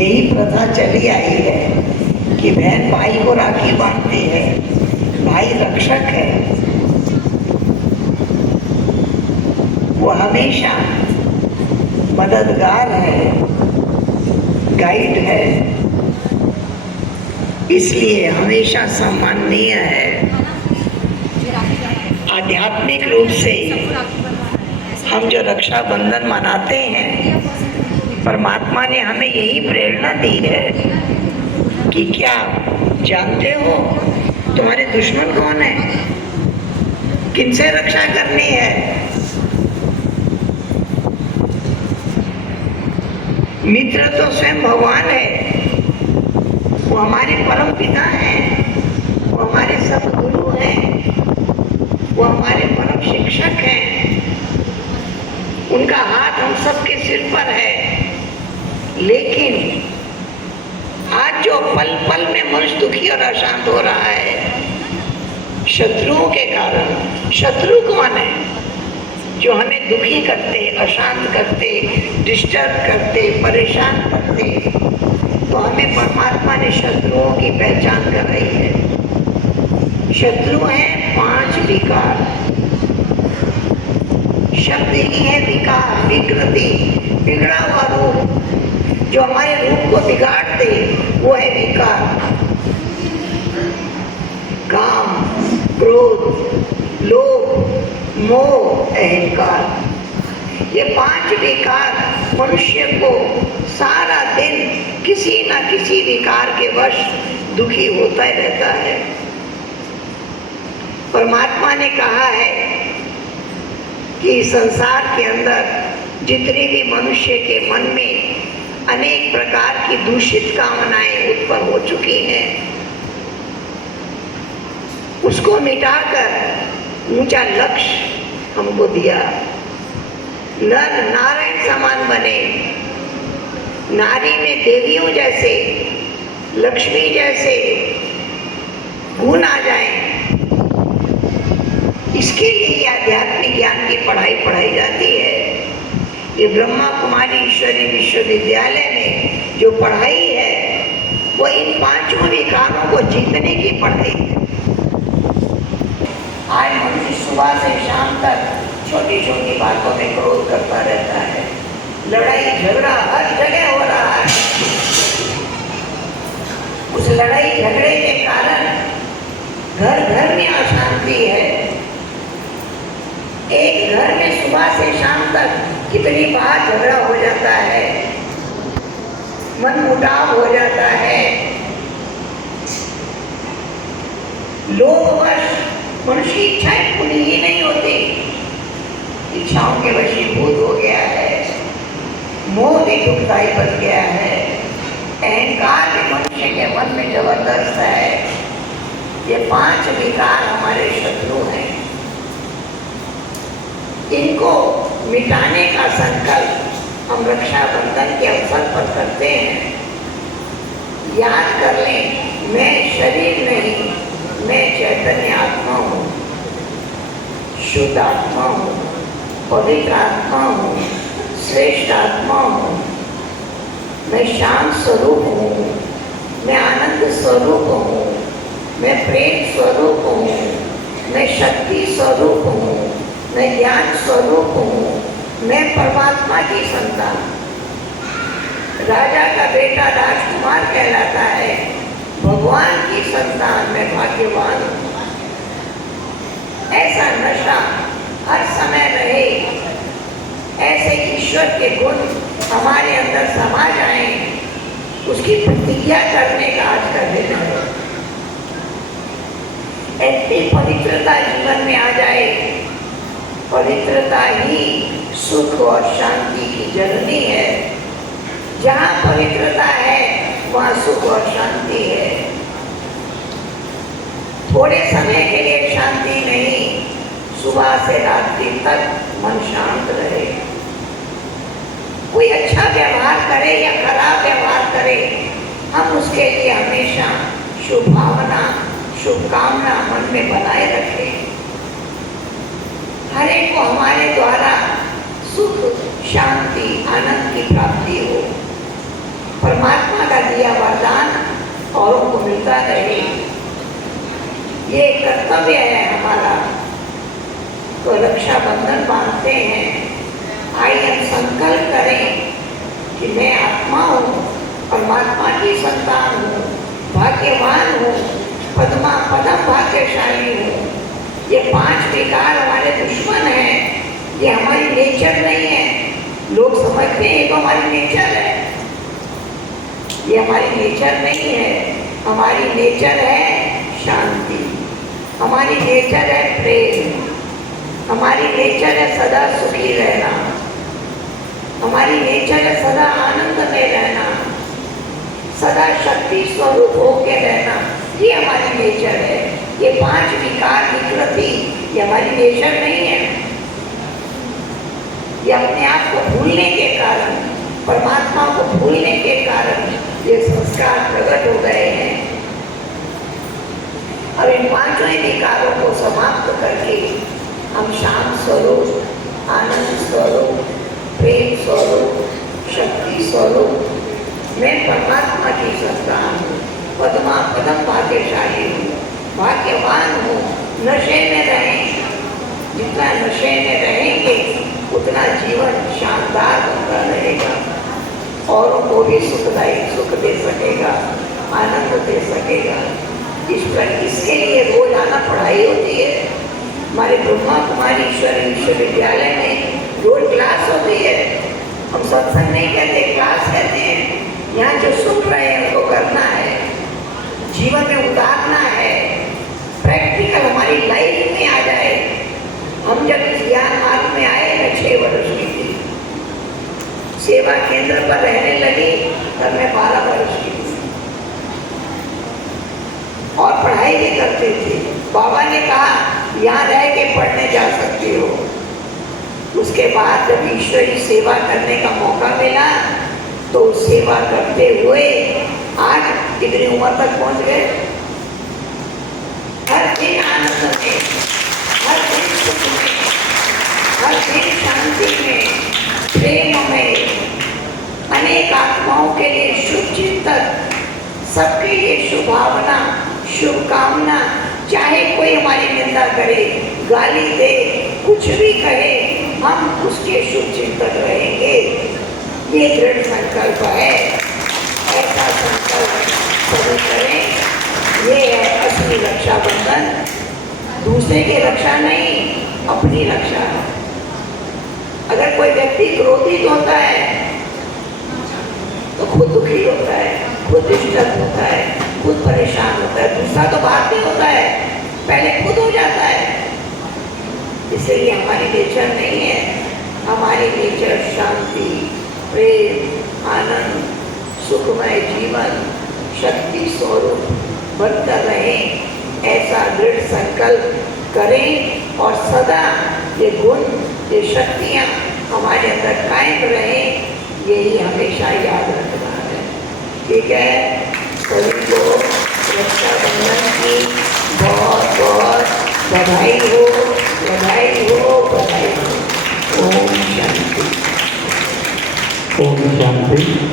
यही प्रथा चली आई है कि बहन भाई को राखी बांधती है, भाई रक्षक है, वो हमेशा मददगार है, गाइड है, इसलिए हमेशा सम्माननीय है। आध्यात्मिक रूप से हम जो रक्षाबंधन मनाते हैं, परमात्मा ने हमें यही प्रेरणा दी है कि क्या जानते हो तुम्हारे दुश्मन कौन है, किनसे रक्षा करनी है। मित्र तो स्वयं भगवान है, वो हमारे परम पिता हैं, वो हमारे सद्गुरु हैं, वो हमारे परम शिक्षक हैं, उनका हाथ हम सबके सिर पर है। लेकिन आज जो पल पल में मनुष्य दुखी और अशांत हो रहा है, शत्रुओं के कारण। शत्रु कौन है? जो हमें दुखी करते, अशांत करते, डिस्टर्ब करते, परेशान करते। तो हमें परमात्मा ने शत्रुओं की पहचान कराई है। शत्रु हैं 5 विकार। शब्द ही है विकार, विकृति, बिगड़ा हुआ रूप। जो हमारे रूप को बिगाड़ते वो है विकार। काम, क्रोध, लोभ, मोह, अहंकार। ये 5 विकार मनुष्य को सारा दिन किसी न किसी विकार के वश दुखी होता ही रहता है। परमात्मा ने कहा है कि संसार के अंदर जितने भी मनुष्य के मन में अनेक प्रकार की दूषित कामनाएं उत्पन्न हो चुकी हैं, उसको मिटाकर ऊंचा लक्ष्य हमको दिया। नर नारायण समान बने, नारी में देवियों जैसे, लक्ष्मी जैसे गुण आ जाएं। इसके लिए आध्यात्मिक ज्ञान की पढ़ाई जाती है। ये ब्रह्मा कुमारी ईश्वरी विश्वविद्यालय में जो पढ़ाई है वो इन 5 विकारों को जीतने की पढ़ाई है। आज मनुष्य सुबह से शाम तक छोटी छोटी बातों में क्रोध करता रहता है। लड़ाई झगड़ा हर जगह हो रहा है। उस लड़ाई झगड़े के कारण घर घर में अशांति है। एक घर में सुबह से शाम तक कितनी बार झगड़ा हो जाता है, मनमुटाव हो जाता है। लोभवश मनुष्य की इच्छाएं पूरी ही नहीं होती, इच्छाओं के वशीभूत हो गया है, मोह भी दुखदायी बन गया है, अहंकार भी मनुष्य के मन में जबरदस्त है। ये 5 विकार हमारे शत्रु हैं। इनको मिटाने का संकल्प हम रक्षाबंधन के अवसर पर करते हैं। याद कर लें, मैं शरीर नहीं, मैं चैतन्य आत्मा हूँ, शुद्ध आत्मा हूँ, पवित्र आत्मा हूँ, श्रेष्ठ आत्मा हूँ। मैं शांत स्वरूप हूँ, मैं आनंद स्वरूप हूँ, मैं प्रेम स्वरूप हूँ, मैं शक्ति स्वरूप हूँ, मैं ज्ञान स्वरूप हूँ, मैं परमात्मा की संतान। राजा का बेटा राजकुमार कहलाता है, भगवान की संतान मैं भाग्यवान हूँ। ऐसा नशा हर समय रहे, ऐसे ईश्वर के गुण हमारे अंदर समा जाएं, उसकी प्रतिज्ञा करने का आज का दिन है। ऐसी पवित्रता जीवन में आ जाए। पवित्रता ही सुख और शांति की जननी है। जहाँ पवित्रता है वहाँ सुख और शांति है। थोड़े समय के लिए शांति नहीं, सुबह से रात्रि तक मन शांत रहे। कोई अच्छा व्यवहार करे या खराब व्यवहार करे, हम उसके लिए हमेशा शुभ भावना, शुभकामना मन में बनाए रखें। हर एक को हमारे द्वारा सुख, शांति, आनंद की प्राप्ति हो। परमात्मा का दिया वरदान औरों को मिलता रहे, ये कर्तव्य है हमारा। तो रक्षाबंधन बांधते हैं, आइए हम संकल्प करें कि मैं आत्मा हूँ, परमात्मा की संतान हूँ, भाग्यवान हूँ, पदम भाग्यशाली हूँ। ये 5 विकार हमारे दुश्मन हैं, ये हमारी नेचर नहीं है। लोग समझते हैं तो हमारी नेचर है, ये हमारी नेचर नहीं है। हमारी नेचर है शांति, हमारी नेचर है प्रेम, हमारी नेचर है सदा सुखी रहना, हमारी नेचर है सदा आनंद में रहना, सदा शक्ति स्वरूप होके रहना। ये हमारी नेचर है। ये 5 विकार विकृति ये हमारी नेचर नहीं है। ये अपने आप को भूलने के कारण, परमात्मा को भूलने के कारण ये संस्कार प्रकट हो गए हैं। अब इन 5 विकारों को समाप्त करके हम शांत स्वरूप, आनंद स्वरूप, प्रेम स्वरूप, शक्ति स्वरूप, मैं परमात्मा की संतान हूँ, पदम भाग्यशाली हूँ, भाग्यवान हूँ। नशे में रहें, जितना नशे में रहेंगे उतना जीवन शानदार बनता रहेगा, औरों को भी सुखदायी सुख दे सकेगा, आनंद दे सकेगा। इसके लिए रोज आना पढ़ाई होती है। हमारे ब्रह्मा कुमारी ईश्वर विश्वविद्यालय में रोज क्लास होती है। हम सत्संग नहीं कहते, क्लास कहते हैं। यहाँ जो सुन रहे हैं उनको करना है, जीवन में उतारना है, प्रैक्टिकल हमारी लाइफ में आ जाए। हम जब इस ज्ञान मार्ग में आए, मैं 6 वर्ष की थी, सेवा केंद्र पर रहने लगी तब मैं 12 वर्ष की थी और पढ़ाई भी करते थे। बाबा ने कहा यहाँ रह के पढ़ने जा सकते हो। उसके बाद जब ईश्वरी सेवा करने का मौका मिला तो सेवा करते हुए आज इतनी उम्र तक पहुंच गए। हर दिन आनंद में, हर दिन सुख में, हर दिन शांति में, प्रेम में, अनेक आत्माओं के लिए शुभ चिंतन, सबके लिए शुभभावना, शुभकामना। चाहे कोई हमारी निंदा करे, गाली दे, कुछ भी कहे, हम उसके शुभ चिंतक रहेंगे। ये दृढ़ संकल्प है, ऐसा संकल्प सभी करें। ये है असली रक्षाबंधन, दूसरे की रक्षा नहीं, अपनी रक्षा। अगर कोई व्यक्ति क्रोधित होता है तो खुद दुखी होता है, खुद डिस्टर्ब होता है, खुद परेशान होता है। दूसरा तो बात नहीं होता है, पहले खुद हो जाता है। इसलिए हमारी नेचर नहीं है, हमारी नेचर शांति, प्रेम, आनंद, सुखमय जीवन, शक्ति स्वरूप बनकर रहे। ऐसा दृढ़ संकल्प करें और सदा ये गुण, ये शक्तियाँ हमारे अंदर कायम रहें, यही हमेशा याद रखना है। ठीक है, सभी को रक्षाबंधन की बहुत बहुत बधाई हो, बधाई हो, बधाई हो। ओम शांति। ओम शांति।